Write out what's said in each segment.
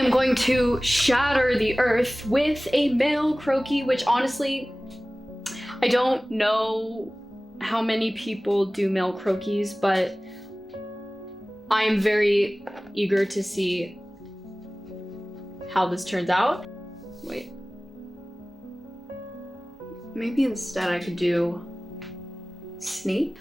am going to shatter the earth with a male croaky, which honestly, I don't know how many people do male croakies, but I am very eager to see how this turns out. Wait. Maybe instead I could do Snape.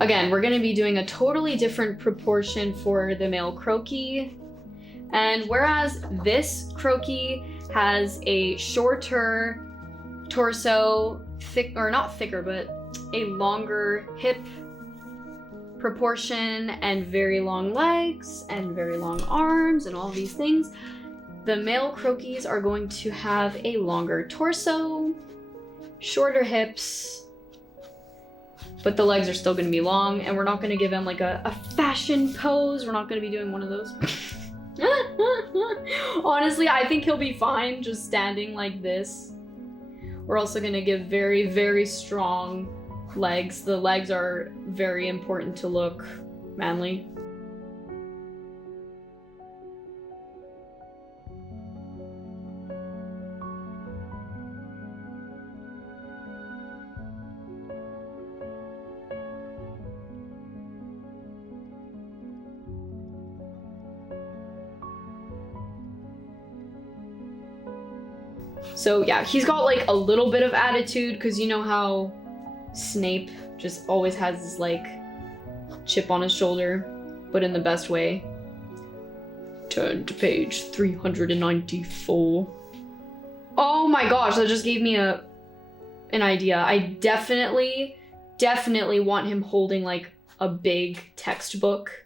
Again, we're going to be doing a totally different proportion for the male croaky. And whereas this croaky has a shorter torso, not thicker, but a longer hip proportion and very long legs and very long arms and all these things, the male croakies are going to have a longer torso, shorter hips, but the legs are still going to be long, and we're not going to give him like a fashion pose. We're not going to be doing one of those. Honestly, I think he'll be fine just standing like this. We're also going to give very, very strong legs. The legs are very important to look manly. So yeah, he's got like a little bit of attitude because you know how Snape just always has this like chip on his shoulder, but in the best way. Turn to page 394. Oh my gosh, that just gave me an idea. I definitely want him holding like a big textbook.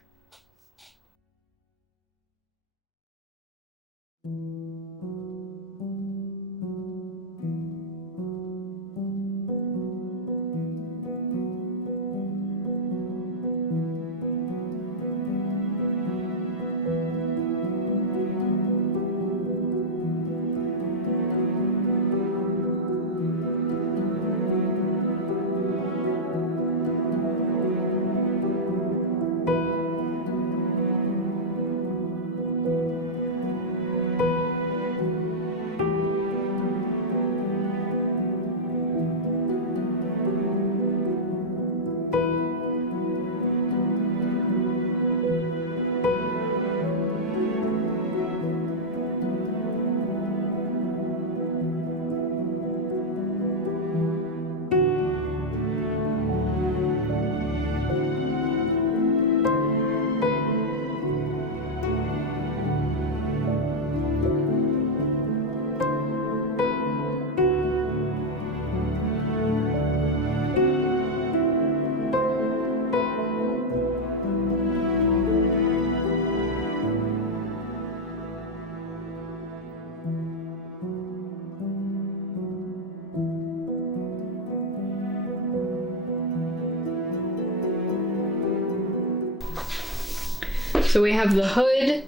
So we have the hood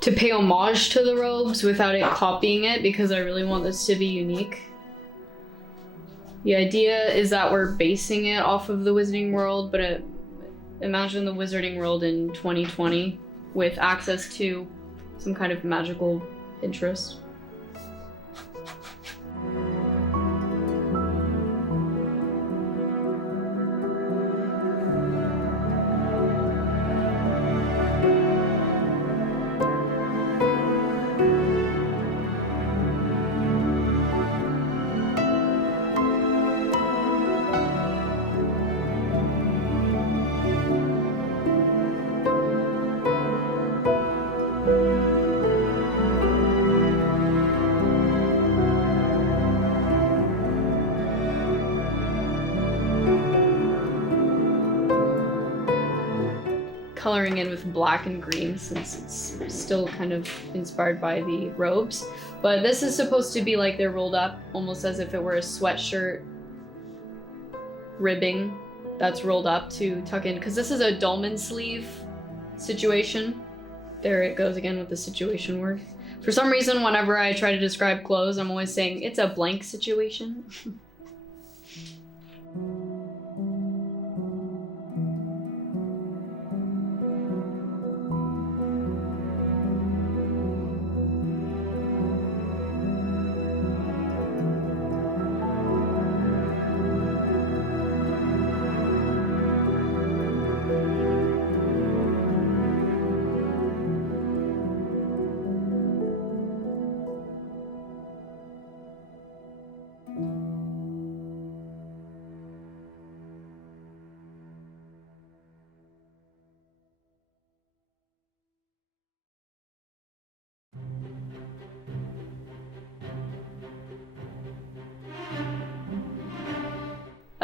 to pay homage to the robes without it copying it, because I really want this to be unique. The idea is that we're basing it off of the Wizarding World, but imagine the Wizarding World in 2020 with access to some kind of magical interest. coloring in with black and green since it's still kind of inspired by the robes. But this is supposed to be like they're rolled up, almost as if it were a sweatshirt ribbing that's rolled up to tuck in, because this is a dolman sleeve situation. There it goes again with the situation word. For some reason, whenever I try to describe clothes, I'm always saying it's a blank situation.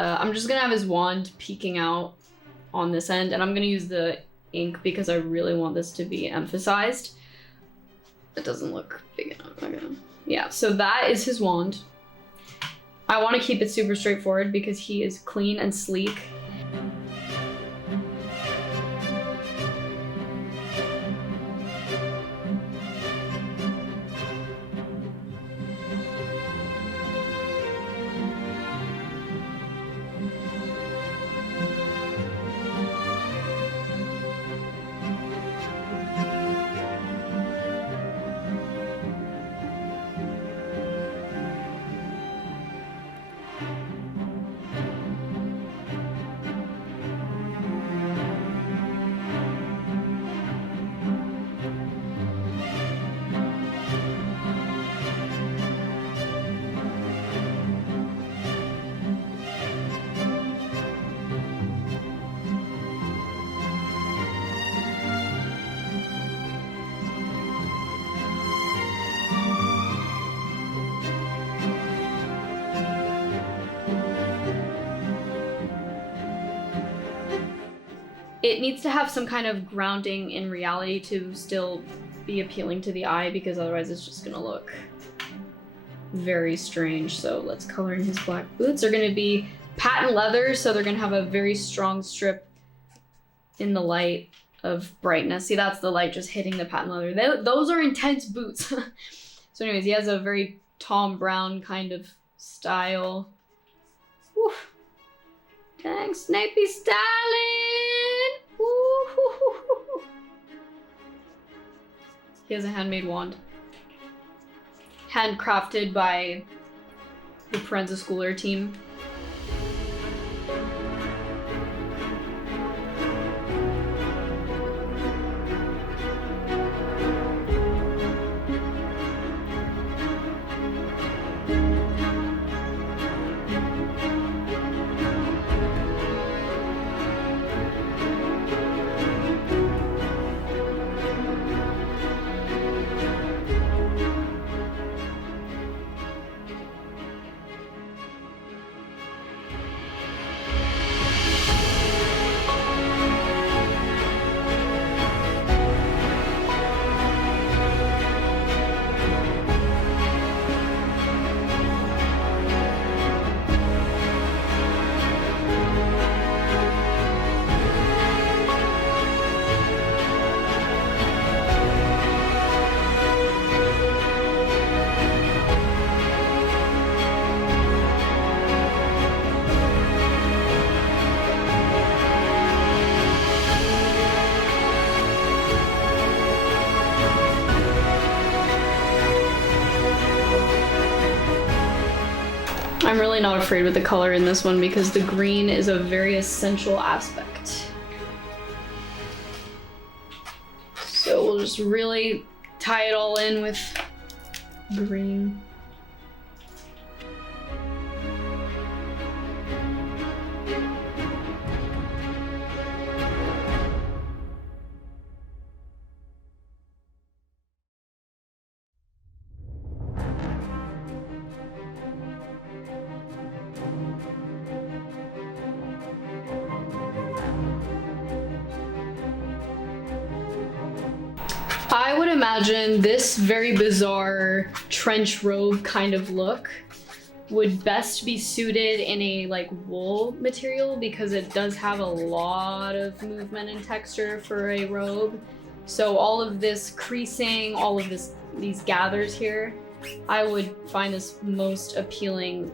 I'm just gonna have his wand peeking out on this end, and I'm gonna use the ink because I really want this to be emphasized. It doesn't look big enough. Okay. Yeah, so that is his wand. I want to keep it super straightforward because he is clean and sleek. It needs to have some kind of grounding in reality to still be appealing to the eye, because otherwise it's just gonna look very strange. So let's color in his black boots. They're gonna be patent leather, so they're gonna have a very strong strip in the light of brightness. See, that's the light just hitting the patent leather. Those are intense boots. So anyways, he has a very Tom Brown kind of style. Whew. Thanks, Snapey styling! Woo-hoo-hoo-hoo. He has a handmade wand. Handcrafted by the Parenza Schooler team. I'm really not afraid with the color in this one because the green is a very essential aspect. So we'll just really tie it all in with green. I would imagine this very bizarre trench robe kind of look would best be suited in a like wool material because it does have a lot of movement and texture for a robe. So all of this creasing, all of these gathers here, I would find this most appealing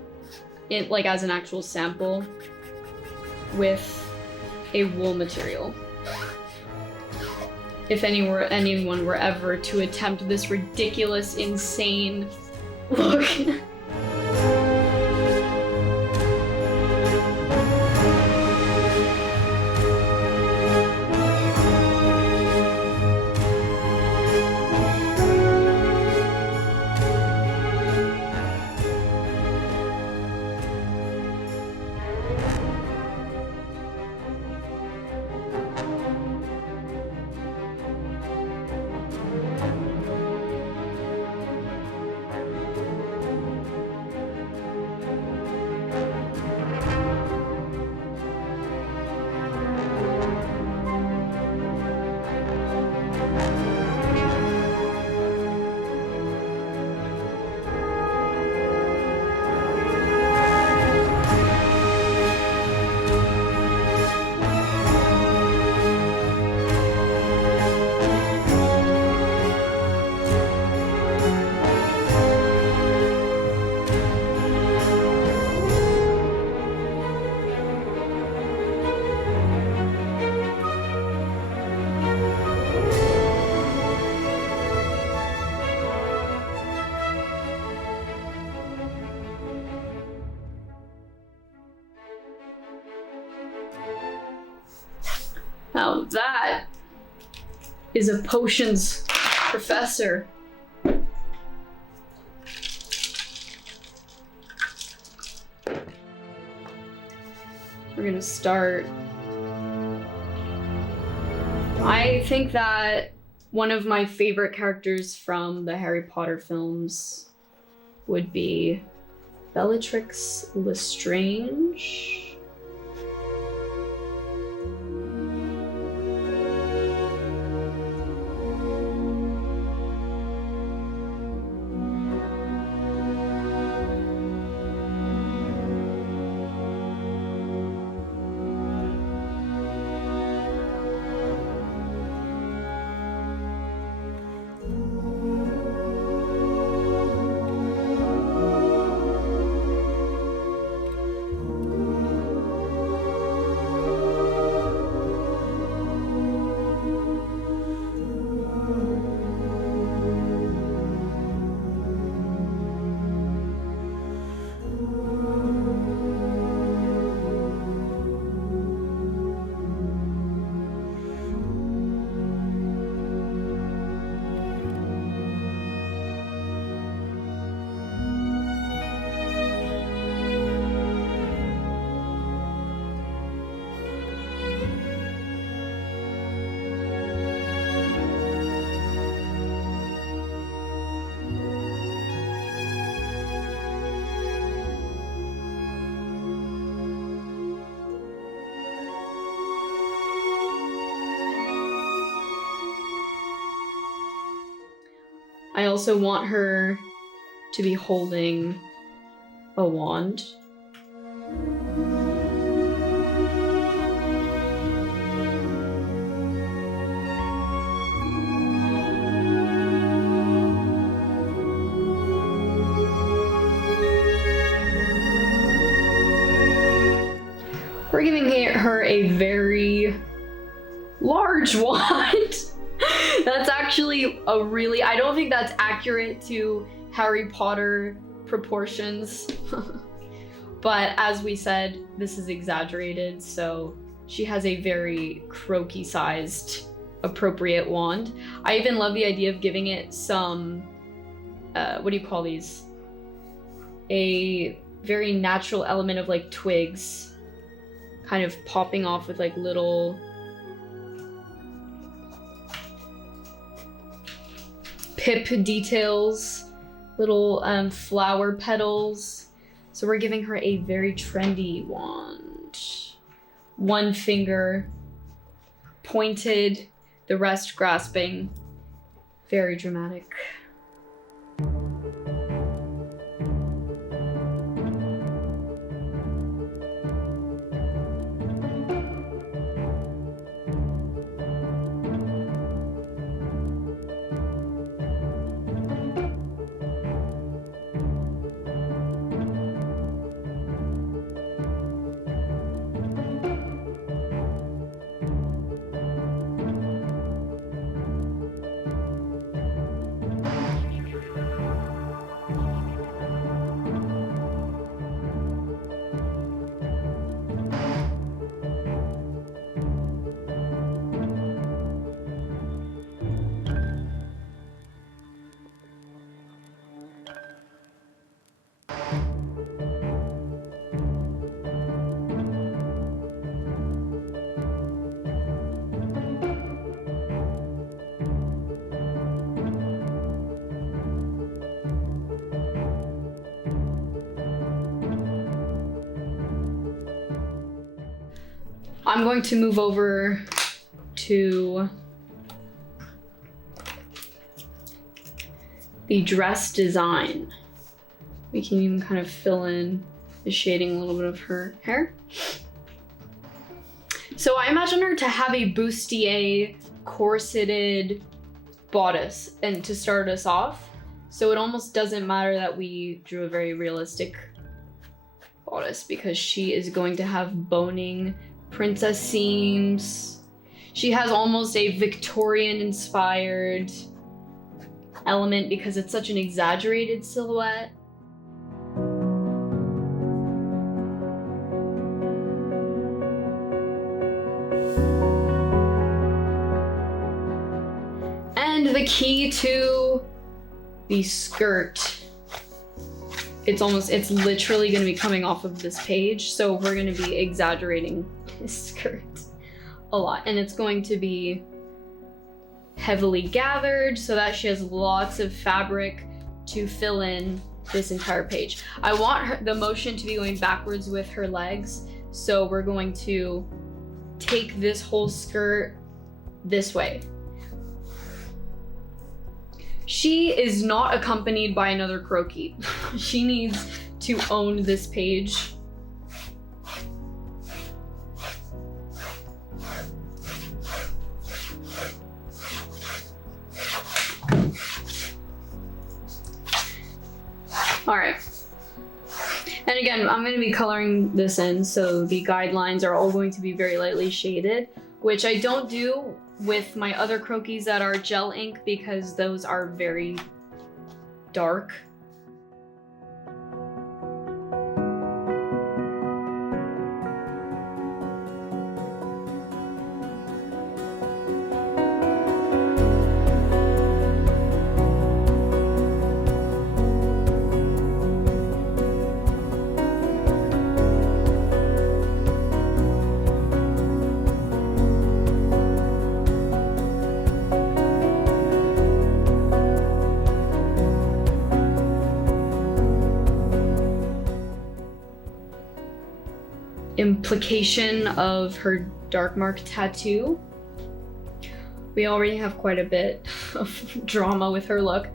in like as an actual sample with a wool material. If anyone were ever to attempt this ridiculous, insane look. Now that is a potions professor. We're gonna start. I think that one of my favorite characters from the Harry Potter films would be Bellatrix Lestrange. I also want her to be holding a wand. We're giving her a very large wand. That's actually a really, I don't think that's accurate to Harry Potter proportions. But as we said, this is exaggerated, so she has a very croaky-sized, appropriate wand. I even love the idea of giving it some, what do you call these? A very natural element of like twigs kind of popping off with like little pip details, little flower petals. So we're giving her a very trendy wand. One finger pointed, the rest grasping Very dramatic. I'm going to move over to the dress design. We can even kind of fill in the shading a little bit of her hair. So I imagine her to have a bustier corseted bodice and to start us off. So it almost doesn't matter that we drew a very realistic bodice because she is going to have boning princess seams. She has almost a Victorian inspired element because it's such an exaggerated silhouette. And the key to the skirt, it's literally going to be coming off of this page, so we're going to be exaggerating this skirt a lot, and it's going to be heavily gathered so that she has lots of fabric to fill in this entire page. I want the motion to be going backwards with her legs, so we're going to take this whole skirt this way. She is not accompanied by another croquis. She needs to own this page. All right. And again, I'm going to be coloring this in, so the guidelines are all going to be very lightly shaded, which I don't do with my other croquis that are gel ink because those are very dark. Implication of her dark mark tattoo. We already have quite a bit of drama with her look.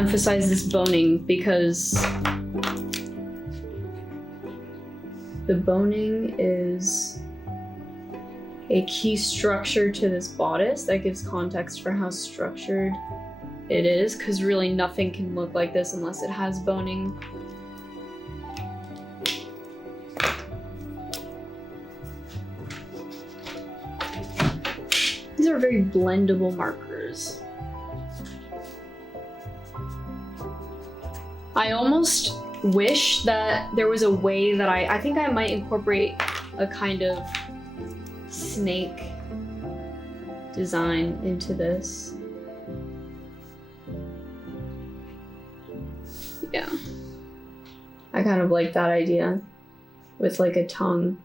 emphasize this boning because the boning is a key structure to this bodice that gives context for how structured it is, because really nothing can look like this unless it has boning. These are very blendable markers. I almost wish that there was a way that I think I might incorporate a kind of snake design into this. Yeah. I kind of like that idea with like a tongue.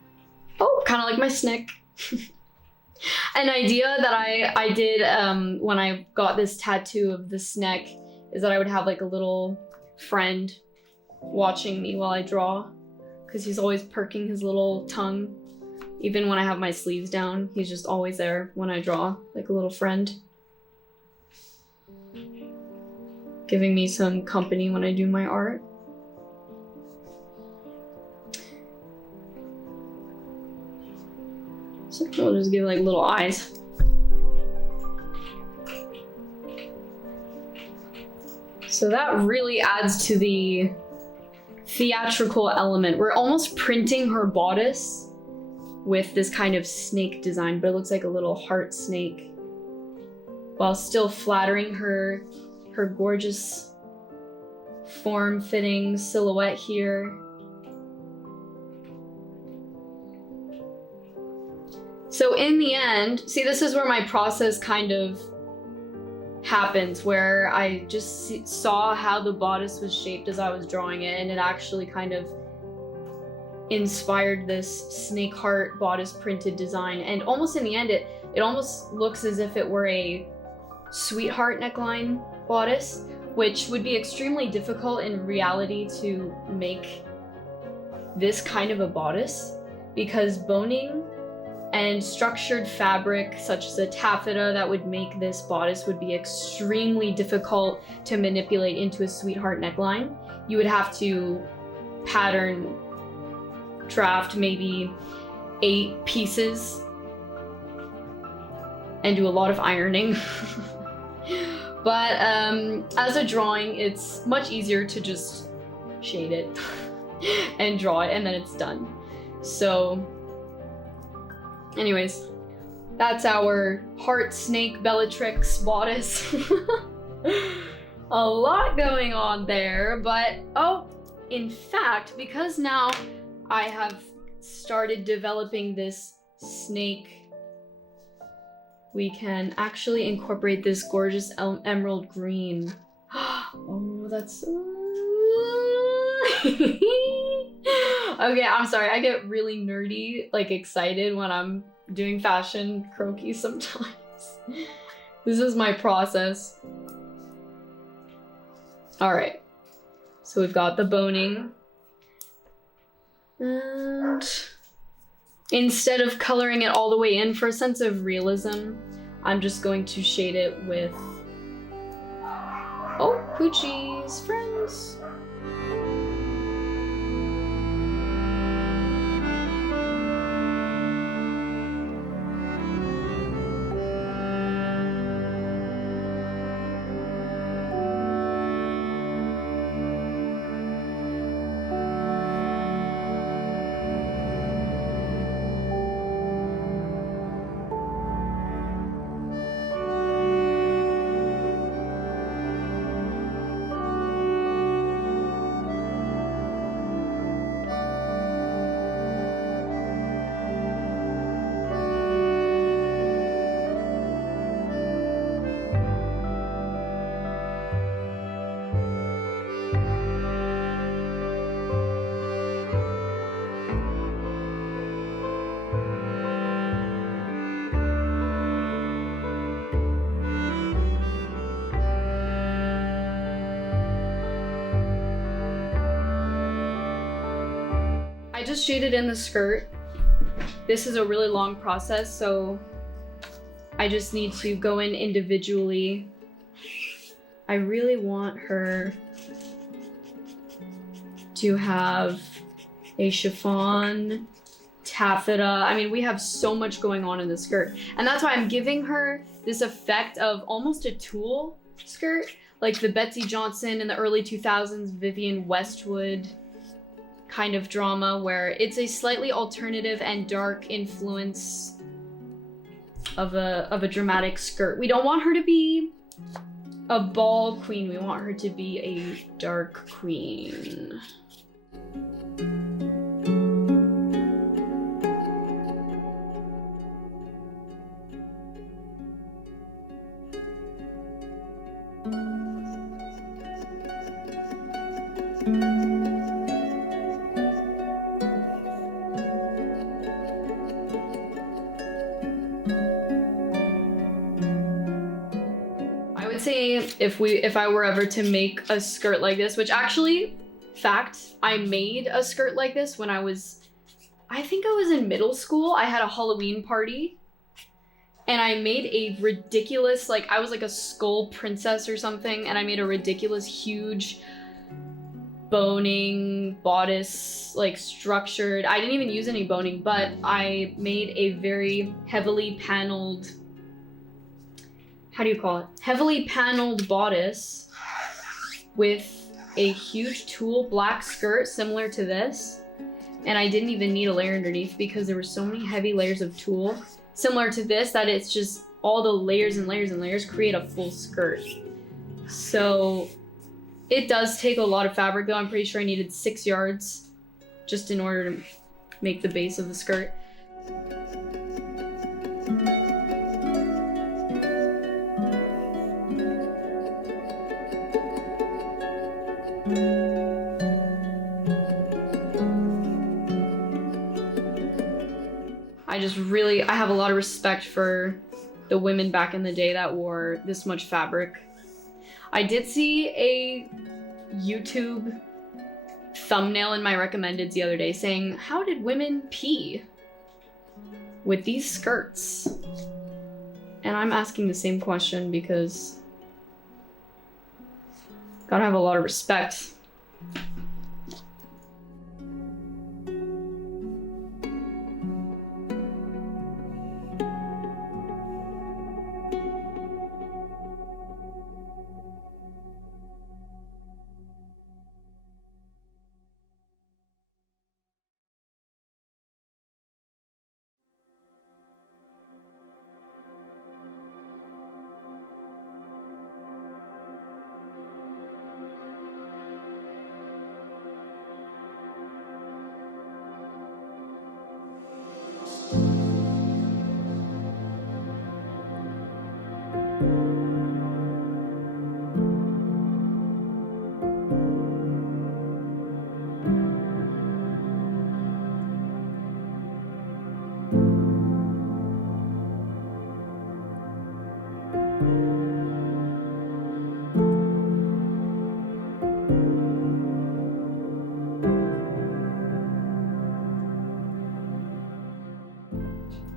Oh, kind of like my snake. An idea that I did when I got this tattoo of the snake is that I would have like a little friend watching me while I draw, because he's always perking his little tongue. Even when I have my sleeves down, he's just always there when I draw, like a little friend. Giving me some company when I do my art. So we'll just give like little eyes. So that really adds to the theatrical element. We're almost printing her bodice with this kind of snake design, but it looks like a little heart snake, while still flattering her gorgeous form-fitting silhouette here. So in the end, see, this is where my process kind of happens, where I just saw how the bodice was shaped as I was drawing it, and it actually kind of inspired this snake heart bodice printed design. And almost in the end, it almost looks as if it were a sweetheart neckline bodice, which would be extremely difficult in reality to make this kind of a bodice, because boning and structured fabric such as a taffeta that would make this bodice would be extremely difficult to manipulate into a sweetheart neckline. You would have to pattern draft maybe 8 pieces and do a lot of ironing. But as a drawing, it's much easier to just shade it and draw it, and then it's done. So anyways, that's our heart snake Bellatrix bodice. A lot going on there, but oh, in fact, because now I have started developing this snake, we can actually incorporate this gorgeous emerald green. Oh, that's so... Okay, I'm sorry, I get really nerdy, like excited when I'm doing fashion croquis sometimes. This is my process. All right, so we've got the boning. And instead of coloring it all the way in for a sense of realism, I'm just going to shade it with, oh, Poochie's friends. I just shaded in the skirt. This is a really long process, so I just need to go in individually I really want her to have a chiffon, taffeta. I mean, we have so much going on in the skirt. And that's why I'm giving her this effect of almost a tulle skirt, like the Betsy Johnson in the early 2000s, Vivienne Westwood kind of drama, where it's a slightly alternative and dark influence of a dramatic skirt. We don't want her to be a ball queen. We want her to be a dark queen. I would say if I were ever to make a skirt like this, which actually, fact, I made a skirt like this when I think I was in middle school. I had a Halloween party and I made a ridiculous, like I was like a skull princess or something, and I made a ridiculous huge boning bodice, like structured. I didn't even use any boning, but I made a very heavily paneled, how do you call it? Heavily paneled bodice with a huge tulle black skirt similar to this. And I didn't even need a layer underneath because there were so many heavy layers of tulle similar to this that it's just all the layers and layers and layers create a full skirt. So it does take a lot of fabric though. I'm pretty sure I needed 6 yards just in order to make the base of the skirt. I have a lot of respect for the women back in the day that wore this much fabric. I did see a YouTube thumbnail in my recommendeds the other day saying, how did women pee with these skirts? And I'm asking the same question because gotta have a lot of respect.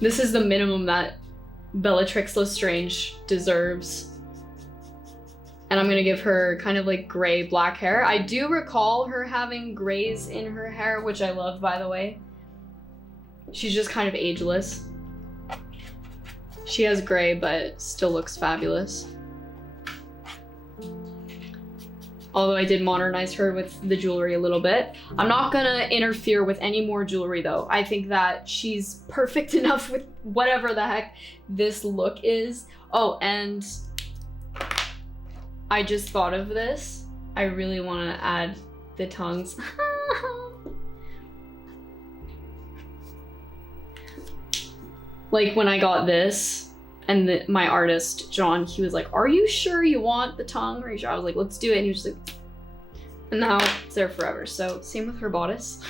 This is the minimum that Bellatrix Lestrange deserves. And I'm gonna give her kind of like gray black hair. I do recall her having grays in her hair, which I love, by the way. She's just kind of ageless. She has gray, but still looks fabulous. Although I did modernize her with the jewelry a little bit. I'm not gonna interfere with any more jewelry though. I think that she's perfect enough with whatever the heck this look is. Oh, and I just thought of this. I really wanna add the tongues. Like when I got this, and my artist, John, he was like, are you sure you want the tongue? Are you sure? I was like, let's do it. And he was just like, and now it's there forever. So same with her bodice.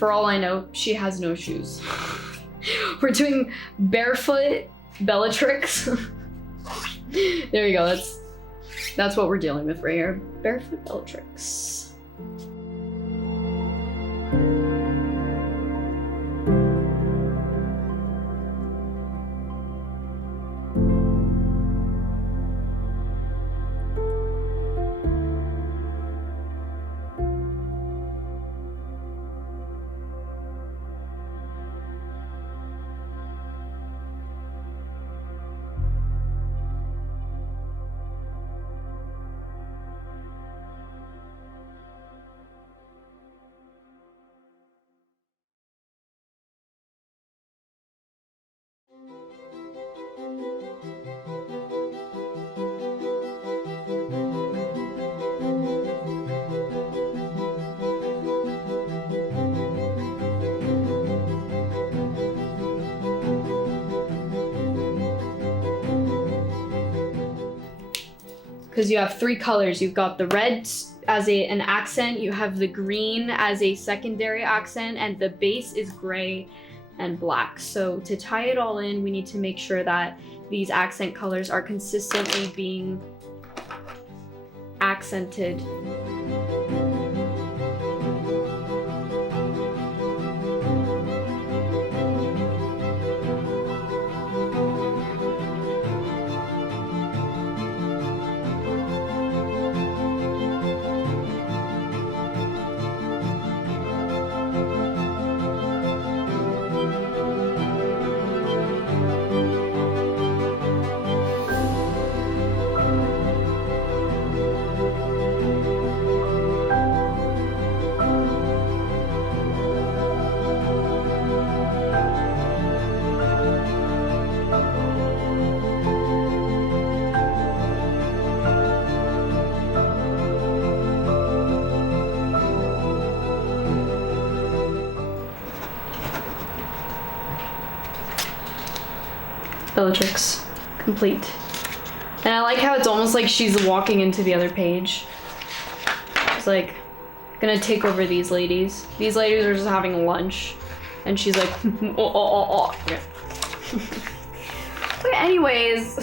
For all I know, she has no shoes. We're doing Barefoot Bellatrix. There you go, that's what we're dealing with right here. Barefoot Bellatrix. Because you have 3 colors. You've got the red as an accent, you have the green as a secondary accent, and the base is gray and black. So to tie it all in, we need to make sure that these accent colors are consistently being accented. Bellatrix, complete. And I like how it's almost like she's walking into the other page. She's like, gonna take over these ladies. These ladies are just having lunch. And she's like, oh. Yeah. But anyways,